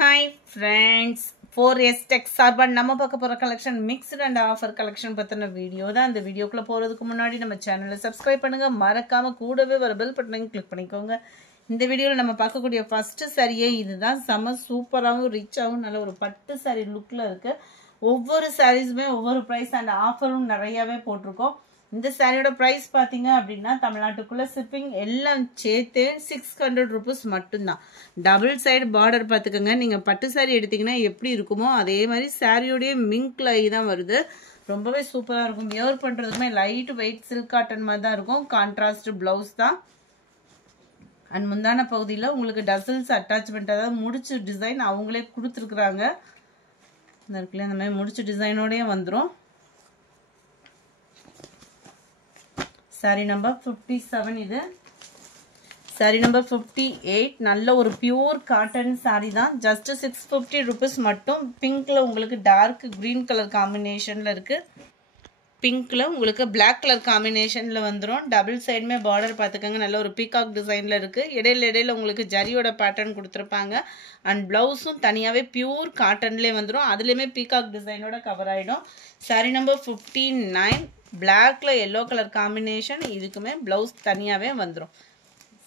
Hi friends, 4S Tech சார்பாக நம்ம பார்க்க போகிற collection mixed and offer collection பற்றின வீடியோ தான். அந்த வீடியோக்குள்ளே போகிறதுக்கு முன்னாடி நம்ம சேனலை சப்ஸ்கிரைப் பண்ணுங்கள், மறக்காமல் கூடவே வர பெல் பட்டனையும் கிளிக் பண்ணிக்கோங்க. இந்த வீடியோவில் நம்ம பார்க்கக்கூடிய ஃபஸ்ட்டு சாரியே இதுதான். செம்ம சூப்பராகவும் ரிச்சாகவும் நல்ல ஒரு பட்டு சாரி லுக்கில் இருக்குது. ஒவ்வொரு சாரீஸுமே ஒவ்வொரு ப்ரைஸ் அண்ட் ஆஃபரும் நிறையாவே போட்டிருக்கோம். இந்த சாரியோட ப்ரைஸ் பார்த்தீங்க அப்படின்னா தமிழ்நாட்டுக்குள்ளே ஷிப்பிங் எல்லாம் சேர்த்து 600 rupees மட்டும்தான். டபுள் சைடு பார்டர் பார்த்துக்கோங்க. நீங்கள் பட்டு சாரி எடுத்திங்கன்னா எப்படி இருக்குமோ அதே மாதிரி சாரியோடைய மிங்க்ல தான் வருது. ரொம்பவே சூப்பராக இருக்கும். வியர் பண்ணுறதுக்குமே லைட் வெயிட் சில்க் காட்டன் மாதிரி தான் இருக்கும். கான்ட்ராஸ்ட் ப்ளவுஸ் தான். அண்ட் முந்தான பகுதியில் உங்களுக்கு டசல்ஸ் அட்டாச்மெண்ட், அதாவது முடிச்சு டிசைன் அவங்களே கொடுத்துருக்குறாங்க. இந்த இருக்குல்ல இந்த மாதிரி முடிச்சு டிசைனோடய வந்துடும். சாரி நம்பர் 57 இது. சாரி நம்பர் 58 நல்ல ஒரு பியூர் காட்டன் சாரி தான். ஜஸ்ட் 650 rupees மட்டும். பிங்க்ல உங்களுக்கு டார்க் கிரீன் கலர் காம்பினேஷன்ல இருக்கு. பிங்க்ல உங்களுக்கு பிளாக் கலர் காம்பினேஷன்ல வந்துடும். டபுள் சைடுமே பார்டர் பார்த்துக்கோங்க. நல்ல ஒரு பீகாக் டிசைன்ல இருக்கு. இடையில உங்களுக்கு ஜரியோட பேட்டர்ன் கொடுத்துருப்பாங்க. அண்ட் பிளவுஸும் தனியாகவே பியூர் காட்டன்லேயே வந்துடும். அதுலேயுமே பீகாக் டிசைனோட கவர் ஆகிடும். சாரி நம்பர் 59 பிளாக்ல எல்லோ கலர் காம்பினேஷன். இதுக்குமே பிளவுஸ் தனியாகவே வந்துடும்.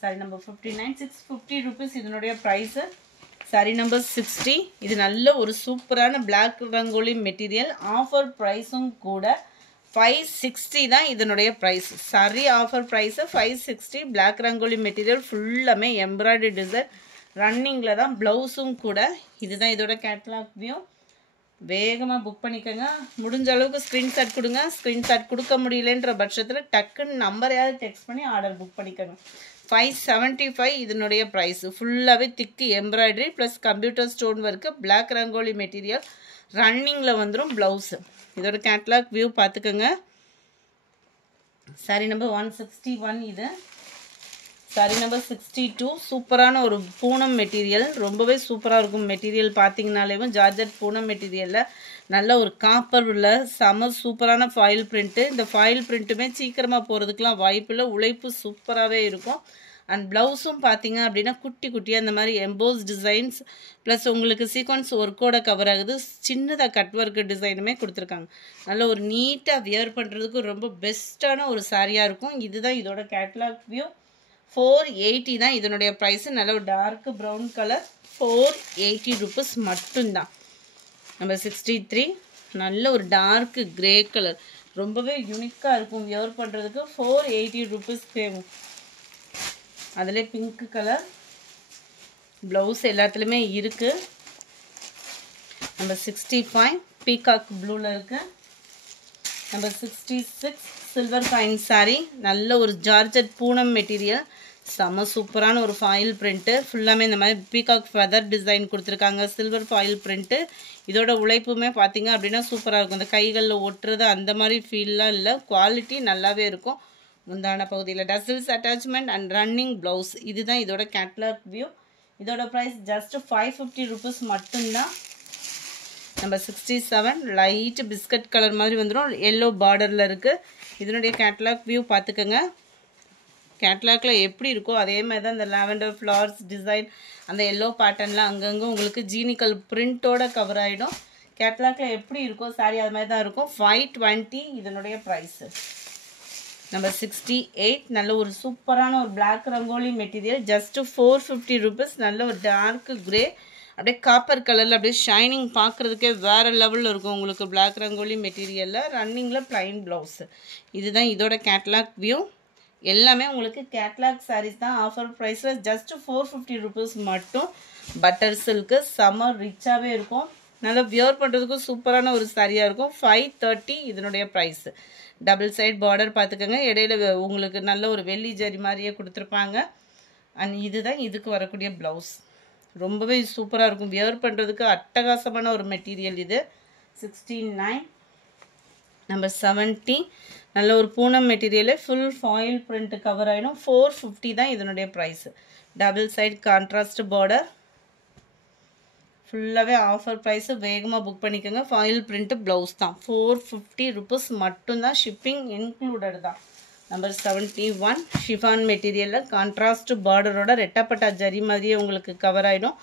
சாரி நம்பர் 59 650 rupees இதனுடைய ப்ரைஸு. சாரி நம்பர் 60 இது நல்ல ஒரு சூப்பரான பிளாக் ரங்கோலி மெட்டீரியல். ஆஃபர் ப்ரைஸும் கூட 560 தான் இதனுடைய price. Sari offer price 560. Black rangoli material ஃபுல்லாமே எம்ப்ராய்டரி டிசைன் ரன்னிங்கில் தான். ப்ளவுஸும் கூட. இதுதான் இதோட கேட்லாக் வியூ. வேகமாக புக் பண்ணிக்கோங்க. முடிஞ்ச அளவுக்கு ஸ்க்ரீன்ஷாட் கொடுங்க. ஸ்க்ரீன்ஷாட் கொடுக்க முடியலன்ற பட்சத்தில் டக்குன்னு நம்பரையாவது டெக்ஸ்ட் பண்ணி ஆர்டர் புக் பண்ணிக்கோங்க. 575 இதனுடைய ப்ரைஸு. ஃபுல்லாகவே thick embroidery plus computer stone work black rangoli material ரன்னிங்கில் வந்துடும். ப்ளவுஸு இதோட கேட்லாக் வியூ பார்த்துக்கோங்க. சாரி நம்பர் 161 இது. சாரி நம்பர் 62 சூப்பரான ஒரு பூனம் மெட்டீரியல். ரொம்பவே சூப்பராக இருக்கும் மெட்டீரியல். பார்த்தீங்கனாலேயும் ஜார்ஜட் பூனம் மெட்டீரியலில் நல்ல ஒரு காப்பரில் செம சூப்பரான ஃபாயில் பிரிண்ட்டு. இந்த ஃபாயில் பிரிண்ட்டுமே சீக்கிரமாக போகிறதுக்கெலாம் வாய்ப்பில்லை. உழைப்பு சூப்பராகவே இருக்கும். அண்ட் ப்ளவுஸும் பார்த்தீங்க அப்படின்னா குட்டி குட்டியாக இந்த மாதிரி எம்போஸ் டிசைன்ஸ் ப்ளஸ் உங்களுக்கு சீக்வன்ஸ் ஒர்க்கோட கவர் ஆகுது. சின்னதாக கட் ஒர்க்கு டிசைனுமே கொடுத்துருக்காங்க. நல்ல ஒரு நீட்டாக வியர் பண்ணுறதுக்கு ரொம்ப பெஸ்ட்டான ஒரு சாரியாக இருக்கும். இதுதான் இதோட கேட்லாக் வியூ. 480 தான் இதனுடைய ப்ரைஸு. நல்ல ஒரு டார்க் ப்ரௌன் கலர். 480 rupees மட்டும்தான். நம்பர் 63 நல்ல ஒரு டார்க் கிரே கலர். ரொம்பவே யூனிக்காக இருக்கும் வியர் பண்ணுறதுக்கு. 480 rupees தேவும். அதில் பிங்க் கலர் ப்ளவுஸ் எல்லாத்துலேயுமே இருக்குது. நம்பர் 65 பீகாக் ப்ளூவில் இருக்குது. Number 66 silver coin sorry. நல்ல ஒரு ஜார்ஜட் பூனம் மெட்டீரியல். செம்ம சூப்பரான ஒரு ஃபாயில் பிரிண்ட்டு. ஃபுல்லாமே இந்த மாதிரி பீகாக் ஃபெதர் டிசைன் கொடுத்துருக்காங்க. Silver foil print. இதோட உழைப்புமே பார்த்தீங்க அப்படின்னா சூப்பராக இருக்கும். இந்த கைகளில் ஒட்டுறது அந்த மாதிரி ஃபீல்லாம் இல்லை. குவாலிட்டி நல்லாவே இருக்கும். முந்தான பகுதியில் tassels attachment and running blouse. இதுதான் இதோட கேட்லாக் வியூ. இதோட ப்ரைஸ் ஜஸ்ட் 550 rupees மட்டும்தான். நம்பர் 67 லைட் பிஸ்கட் கலர் மாதிரி வந்துடும். எல்லோ பார்டரில் இருக்குது. இதனுடைய கேட்லாக் வியூ பார்த்துக்கோங்க. கேட்லாக்ல எப்படி இருக்கோ அதே மாதிரி தான் இந்த லாவெண்டர் ஃப்ளவர்ஸ் டிசைன் அந்த எல்லோ பேட்டர்னில் அங்கங்கே உங்களுக்கு ஜீனிக்கல் பிரிண்ட்டோட கவர் ஆகிடும். கேட்லாக்ல எப்படி இருக்கோ சாரி அது மாதிரி தான் இருக்கும். 520 இதனுடைய ப்ரைஸு. நம்பர் 68 நல்ல ஒரு சூப்பரான ஒரு black rangoli material. Just 450 rupees. நல்ல ஒரு டார்க் கிரே அப்படியே காப்பர் கலரில் அப்படியே ஷைனிங் பார்க்குறதுக்கே வேறு லெவலில் இருக்கும் உங்களுக்கு. பிளாக் ரங்கோலி மெட்டீரியலில் ரன்னிங்கில் ப்ளைன் ப்ளவுஸு. இதுதான் இதோட கேட்லாக் வியூ. எல்லாமே உங்களுக்கு கேட்லாக் சாரீஸ் தான். ஆஃபர் ப்ரைஸில் ஜஸ்ட் 450 rupees மட்டும். பட்டர் சில்க்கு செம்ம ரிச்சாகவே இருக்கும். நல்லா வியர் பண்ணுறதுக்கும் சூப்பரான ஒரு சாரியாக இருக்கும். 530 இதனுடைய ப்ரைஸு. டபுள் சைட் பார்டர் பார்த்துக்கோங்க. இடையில உங்களுக்கு நல்ல ஒரு வெள்ளி ஜரி மாதிரியே கொடுத்துருப்பாங்க. அண்ட் இதுதான் இதுக்கு வரக்கூடிய ப்ளவுஸ். ரொம்பவே சூப்பராக இருக்கும். வியர் பண்ணுறதுக்கு அட்டகாசமான ஒரு மெட்டீரியல் இது. 69 நம்பர் 70 நல்ல ஒரு Poonam material. Full foil print cover ஆகிடும். 450 தான் இதனுடைய price. Double side contrast border. ஃபுல்லாகவே ஆஃபர் ப்ரைஸு. வேகமாக புக் பண்ணிக்கோங்க. ஃபாயில் பிரிண்ட்டு ப்ளவுஸ் தான். 450 rupees மட்டும்தான். ஷிப்பிங் இன்க்ளூடட் தான். நம்பர் 71 ஷிஃபான் மெட்டீரியலில் கான்ட்ராஸ்ட் பார்டரோட ரெட்டப்பட்டா ஜரி மாதிரியே உங்களுக்கு கவர் ஆகிடும்.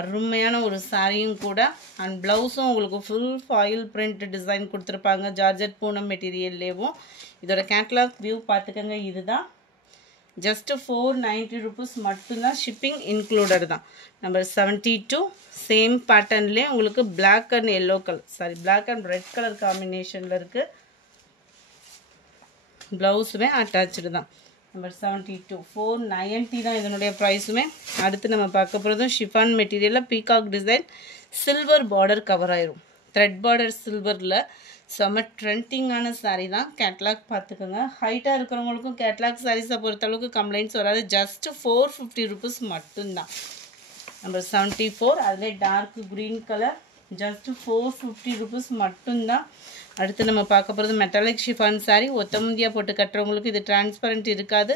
அருமையான ஒரு சாரியும் கூட. அண்ட் ப்ளவுஸும் உங்களுக்கு ஃபுல் ஃபாயில் பிரிண்ட் டிசைன் கொடுத்துருப்பாங்க ஜார்ஜெட் பூனம் மெட்டீரியல்லேயும். இதோட கேட்லாக் வியூ பார்த்துக்கோங்க. இதுதான் ஜஸ்ட்டு 490 rupees மட்டும்தான். ஷிப்பிங் இன்க்ளூடட் தான். நம்பர் 72 சேம் பேட்டர்ன்லேயே உங்களுக்கு black and yellow colour black and red colour காம்பினேஷனில் இருக்குது. ப்ளவுஸுமே அட்டாச்சு தான். நம்பர் 72 490 தான் இதனுடைய ப்ரைஸுமே. அடுத்து நம்ம பார்க்க போகிறதும் ஷிஃபான் மெட்டீரியலில் peacock design silver border cover ஆயிரும். த்ரெட் பார்டர் சில்வரில் செம்ம ட்ரெண்டிங்கான சாரீ தான். கேட்லாக் பார்த்துக்கோங்க. ஹைட்டாக இருக்கிறவங்களுக்கும் கேட்லாக் சாரீஸை பொறுத்தளவுக்கு கம்ப்ளைண்ட்ஸ் வராது. ஜஸ்ட்டு 450 rupees மட்டும்தான். நம்பர் 74 அதில் dark green colour just 450 rupees மட்டும்தான். அடுத்து நம்ம பார்க்க போகிறது மெட்டாலிக் ஷிஃபான் சாரீ. ஒத்த முந்தியா போட்டு கட்டுறவங்களுக்கு இது டிரான்ஸ்பரண்ட் இருக்காது.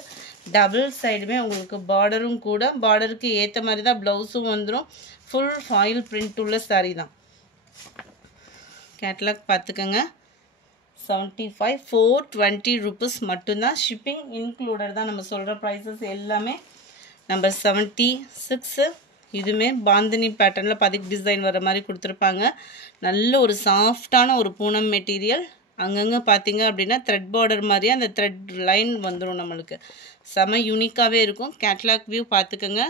டபுள் சைடுமே உங்களுக்கு பார்டரும் கூட. பார்டருக்கு ஏற்ற மாதிரி தான் ப்ளவுஸும் வந்துடும். ஃபுல் ஃபாயில் பிரிண்ட் உள்ள சாரீ தான். கேட்லாக் பார்த்துக்கோங்க. 75 420 rupees மட்டும்தான். ஷிப்பிங் இன்க்ளூடட் தான். நம்ம சொல்கிற ப்ரைஸஸ் எல்லாமே. நம்பர் 76 இதுவுமே பாந்தினி பேட்டர்னில் பதிக் டிசைன் வர மாதிரி கொடுத்துருப்பாங்க. நல்ல ஒரு சாஃப்டான ஒரு பூனம் மெட்டீரியல். அங்கங்கே பார்த்தீங்க அப்படின்னா த்ரெட் பார்டர் மாதிரியே அந்த த்ரெட் லைன் வந்துடும். நம்மளுக்கு செம யூனிக்காகவே இருக்கும். கேட்லாக் வியூ பார்த்துக்கோங்க.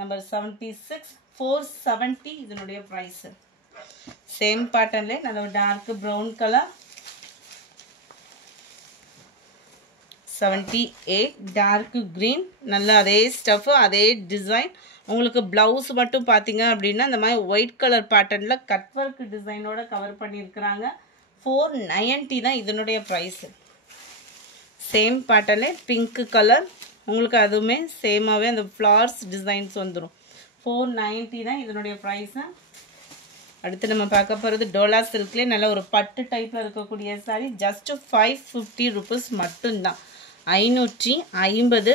நம்பர் 76 470 இதனுடைய ப்ரைஸு. சேம் பேட்டர்ன்லேயே நல்ல ஒரு dark brown colour. 78 dark green. நல்ல அதே ஸ்டஃப்பு அதே டிசைன். உங்களுக்கு ப்ளவுஸ் மட்டும் பார்த்தீங்க அப்படின்னா இந்த மாதிரி ஒயிட் கலர் பேட்டர்னில் கட் ஒர்க் டிசைனோட கவர் பண்ணியிருக்கிறாங்க. 490 தான் இதனுடைய ப்ரைஸு. சேம் பேட்டர்னில் பிங்க் கலர் உங்களுக்கு அதுவுமே சேமாகவே அந்த ஃப்ளார்ஸ் டிசைன்ஸ் வந்துடும். 490 தான் இதனுடைய ப்ரைஸு. அடுத்து நம்ம பார்க்க போகிறது டோலா சில்க்லேயே நல்ல ஒரு பட்டு டைப்பில் இருக்கக்கூடிய சாரீ. ஜஸ்ட்டு 550 rupees மட்டும்தான். 550.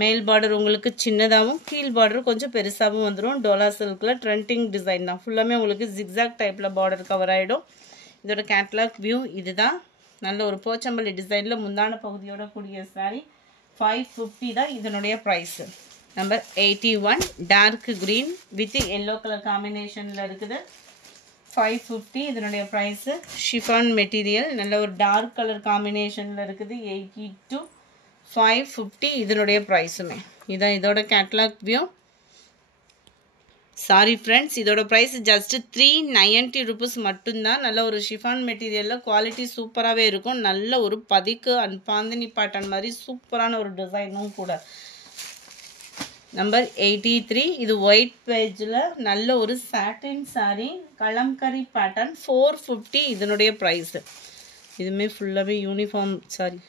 மேல் பார்டர் உங்களுக்கு சின்னதாகவும் கீழ் பார்டர் கொஞ்சம் பெருசாகவும் வந்துடும். டோலா சில்கில் ட்ரெண்டிங் டிசைன் தான். ஃபுல்லாமே உங்களுக்கு ஜிக்ஸாக் டைப்பில் பார்டர் கவர் ஆகிடும். இதோட கேட்லாக் வியூ இதுதான். நல்ல ஒரு போச்சம்பள்ளி டிசைனில் முந்தான பகுதியோட கூடிய சாரீ. 550 தான் இதனுடைய price. Number 81 dark green with yellow colour காம்பினேஷனில் இருக்குது. 550 இதனுடைய ப்ரைஸு. ஷிஃபான் மெட்டீரியல் நல்ல ஒரு டார்க் கலர் காம்பினேஷனில் இருக்குது. 82 550 இதனுடைய ப்ரைஸுமே. இதான் இதோட கேட்லாக் வியூ. சாரி ஃப்ரெண்ட்ஸ், இதோட ப்ரைஸ் ஜஸ்ட் 390 rupees மட்டும்தான். நல்ல ஒரு ஷிஃபான் மெட்டீரியலில் குவாலிட்டி சூப்பராகவே இருக்கும். நல்ல ஒரு பதிக்கு அண்ட் பாந்தினி பேட்டர்ன் மாதிரி சூப்பரான ஒரு டிசைனும் கூட. நம்பர் 83 இது ஒயிட் பேஜில் நல்ல ஒரு சாட்டின் சாரீ கலம்கரி பேட்டர்ன். 450 இதனுடைய ப்ரைஸு. இதுவுமே ஃபுல்லாகவே யூனிஃபார்ம் சாரி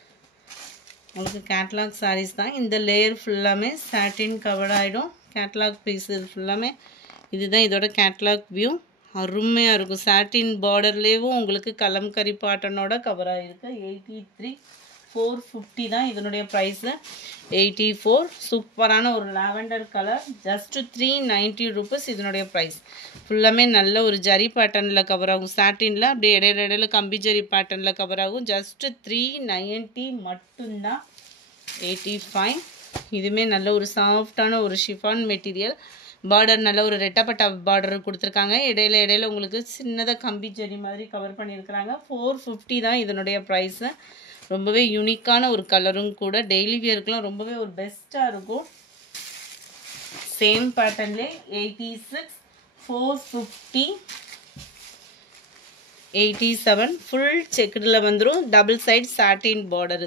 உங்களுக்கு கேட்லாக் சாரீஸ் தான். இந்த லேயர் ஃபுல்லாமே சாட்டின் கவர் ஆகிடும். கேட்லாக் பீஸ் இது ஃபுல்லாமே. இதுதான் இதோட கேட்லாக் வியூ. அருமையாக இருக்கும். சாட்டின் பார்டர்லேயும் உங்களுக்கு கலம்கரி பேட்டர்னோட கவர் ஆகிருக்கு. 83 450 தான் இதனுடைய ப்ரைஸு. 84 சூப்பரான ஒரு லாவெண்டர் கலர். ஜஸ்ட்டு 390 rupees இதனுடைய ப்ரைஸ். ஃபுல்லாமே நல்ல ஒரு ஜரி பேட்டர்னில் கவர் ஆகும். சாட்டினில் அப்படியே இடையில கம்பி ஜரி பேட்டர்னில் கவர் ஆகும். ஜஸ்ட்டு 390 மட்டும்தான். 85 இதுவுமே நல்ல ஒரு சாஃப்டான ஒரு ஷிஃபான் மெட்டீரியல். பார்டர் நல்ல ஒரு ரெட்டப்பட்ட பார்டர் கொடுத்துருக்காங்க. இடையில உங்களுக்கு சின்னதாக கம்பி ஜரி மாதிரி கவர் பண்ணியிருக்கிறாங்க. 450 தான் இதனுடைய ப்ரைஸு. ரொம்பவே யூனிக்கான ஒரு கலரும் கூட. டெய்லி வியருக்குலாம் ரொம்பவே ஒரு பெஸ்ட்டாக இருக்கும். சேம் பேட்டர்ன்லே 86 450 87 ஃபுல் செக்குடில் வந்துடும். Double side satin border.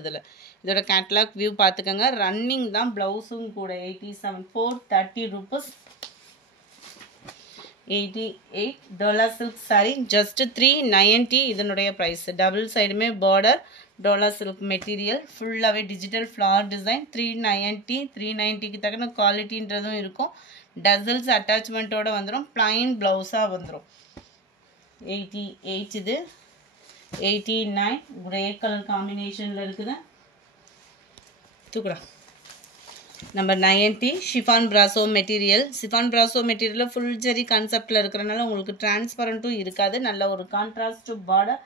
இதோட கேட்லாக் வியூ பார்த்துக்கோங்க. ரன்னிங் தான் ப்ளவுஸும் கூட. 87 430 rupees. 88 Dola silk sari just 390 இதனுடைய ப்ரைஸ். டபுள் சைடுமே பார்டர் டோலா சில்க் மெட்டீரியல். ஃபுல்லாகவே டிஜிட்டல் ஃப்ளார் டிசைன். 390 390க்கு தக்கன குவாலிட்டின்றதும் இருக்கும். டசல்ஸ் அட்டாச்மெண்ட்டோடு வந்துடும். பிளைன் ப்ளவுஸாக வந்துடும். 88 இது. 89 கிரே கலர் காம்பினேஷனில் இருக்குது. தூக்குடா. Number 90 chiffon brasso material. Chiffon brasso மெட்டீரியலில் ஃபுல் ஜெரி கான்செப்டில் இருக்கிறனால உங்களுக்கு டிரான்ஸ்பரண்ட்டும் இருக்காது. நல்ல ஒரு கான்ட்ராஸ்ட் பார்டர்.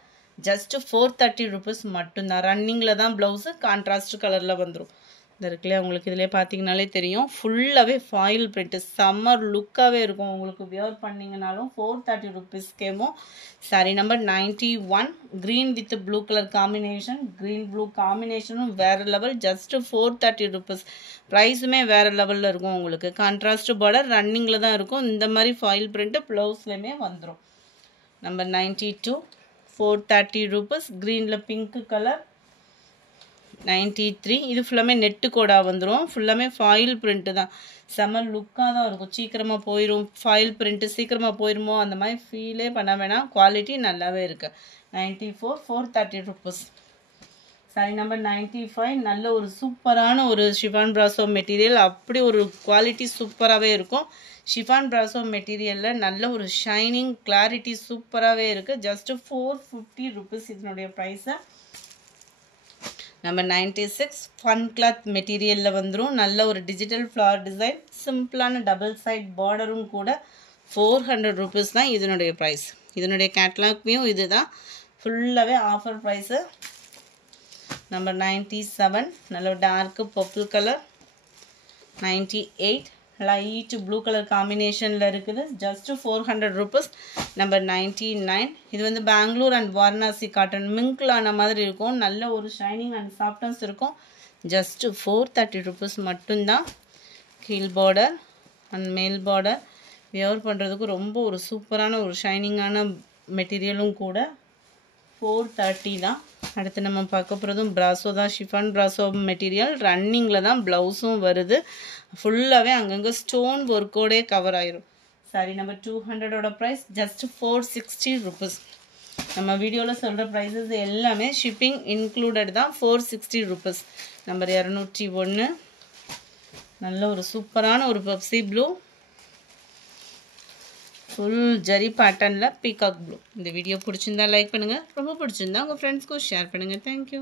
ஜஸ்ட்டு 430 rupees மட்டும்தான். ரன்னிங்கில் தான் ப்ளவுஸு கான்ட்ராஸ்ட் கலரில் வந்துடும். இந்த இருக்குல்லையா உங்களுக்கு இதிலே பார்த்தீங்கனாலே தெரியும் ஃபுல்லாகவே ஃபாயில் பிரிண்ட்டு சம்மர் லுக்காகவே இருக்கும் உங்களுக்கு வியர் பண்ணிங்கனாலும் 430 rupeesக்கேமோ sari number 91 green with blue colour combination green blue காம்பினேஷனும் வேறு லெவல் ஜஸ்ட் 430 rupees ப்ரைஸுமே வேறு லெவலில் இருக்கும் உங்களுக்கு கான்ட்ராஸ்ட் பார்டர் ரன்னிங்கில் தான் இருக்கும் இந்த மாதிரி ஃபாயில் பிரிண்ட்டு ப்ளவுஸ்லேயுமே வந்துடும் நம்பர் 92 430 rupees க்ரீனில் பிங்க் கலர் 93 இது ஃபுல்லாமே நெட்டு கோடா வந்துடும் ஃபுல்லாமே ஃபாயில் பிரிண்ட்டு தான் செம்ம லுக்காக தான் இருக்கும் சீக்கிரமாக போயிடும் ஃபாயில் பிரிண்ட்டு சீக்கிரமாக போயிடுமோ அந்த மாதிரி ஃபீலே பண்ண வேணாம் குவாலிட்டி நல்லாவே இருக்குது 94 430 rupees சாரி நம்பர் 95 நல்ல ஒரு சூப்பரான ஒரு ஷிஃபான் பிராசோ மெட்டீரியல் அப்படி ஒரு குவாலிட்டி சூப்பராகவே இருக்கும் ஷிஃபான் பிராசோ மெட்டீரியலில் நல்ல ஒரு ஷைனிங் கிளாரிட்டி சூப்பராகவே இருக்குது ஜஸ்ட் 450 rupees இதனுடைய ப்ரைஸை நம்பர் 96 ஃபன் கிளாத் மெட்டீரியலில் வந்துடும் நல்ல ஒரு டிஜிட்டல் ஃப்ளவர் டிசைன் சிம்பிளான டபுள் சைட் பார்டரும் கூட 400 rupees தான் இதனுடைய ப்ரைஸ் இதனுடைய கேட்லாக்மையும் இது தான் ஃபுல்லாகவே ஆஃபர் ப்ரைஸு நம்பர் 97 நல்ல dark purple colour 98 light blue colour காம்பினேஷனில் இருக்குது ஜஸ்ட் 400 rupees நம்பர் 99 இது வந்து Bangalore and Varanasi cotton mingle ஆன மாதிரி இருக்கும் நல்ல ஒரு ஷைனிங் அண்ட் சாஃப்ட்னஸ் இருக்கும் ஜஸ்ட் 430 rupees மட்டும்தான் கீழ் பார்டர் அண்ட் மேல் பார்டர் வியர் பண்ணுறதுக்கு ரொம்ப ஒரு சூப்பரான ஒரு ஷைனிங்கான மெட்டீரியலும் கூட 430 தான் அடுத்து நம்ம பார்க்க போகிறதும் பிராசோ தான் ஷிஃபான் பிராசோ மெட்டீரியல் ரன்னிங்கில் தான் ப்ளவுஸும் வருது ஃபுல்லாகவே அங்கங்கே ஸ்டோன் ஒர்க்கோடே கவர் ஆயிரும் சாரி நம்பர் 200ஓட ப்ரைஸ் ஜஸ்ட் 460 rupees நம்ம வீடியோவில் சொல்கிற ப்ரைஸஸ் எல்லாமே ஷிப்பிங் இன்க்ளூடட் தான் 460 rupees நம்பர் 201 நல்ல ஒரு சூப்பரான ஒரு பெப்சி ப்ளூ ஃபுல் ஜரி பேட்டர்னில் பீகாக் ப்ளூ இந்த வீடியோ பிடிச்சிருந்தா லைக் பண்ணுங்கள் ரொம்ப பிடிச்சிருந்தா உங்கள் ஃப்ரெண்ட்ஸ்க்கும் ஷேர் பண்ணுங்கள் தேங்க்யூ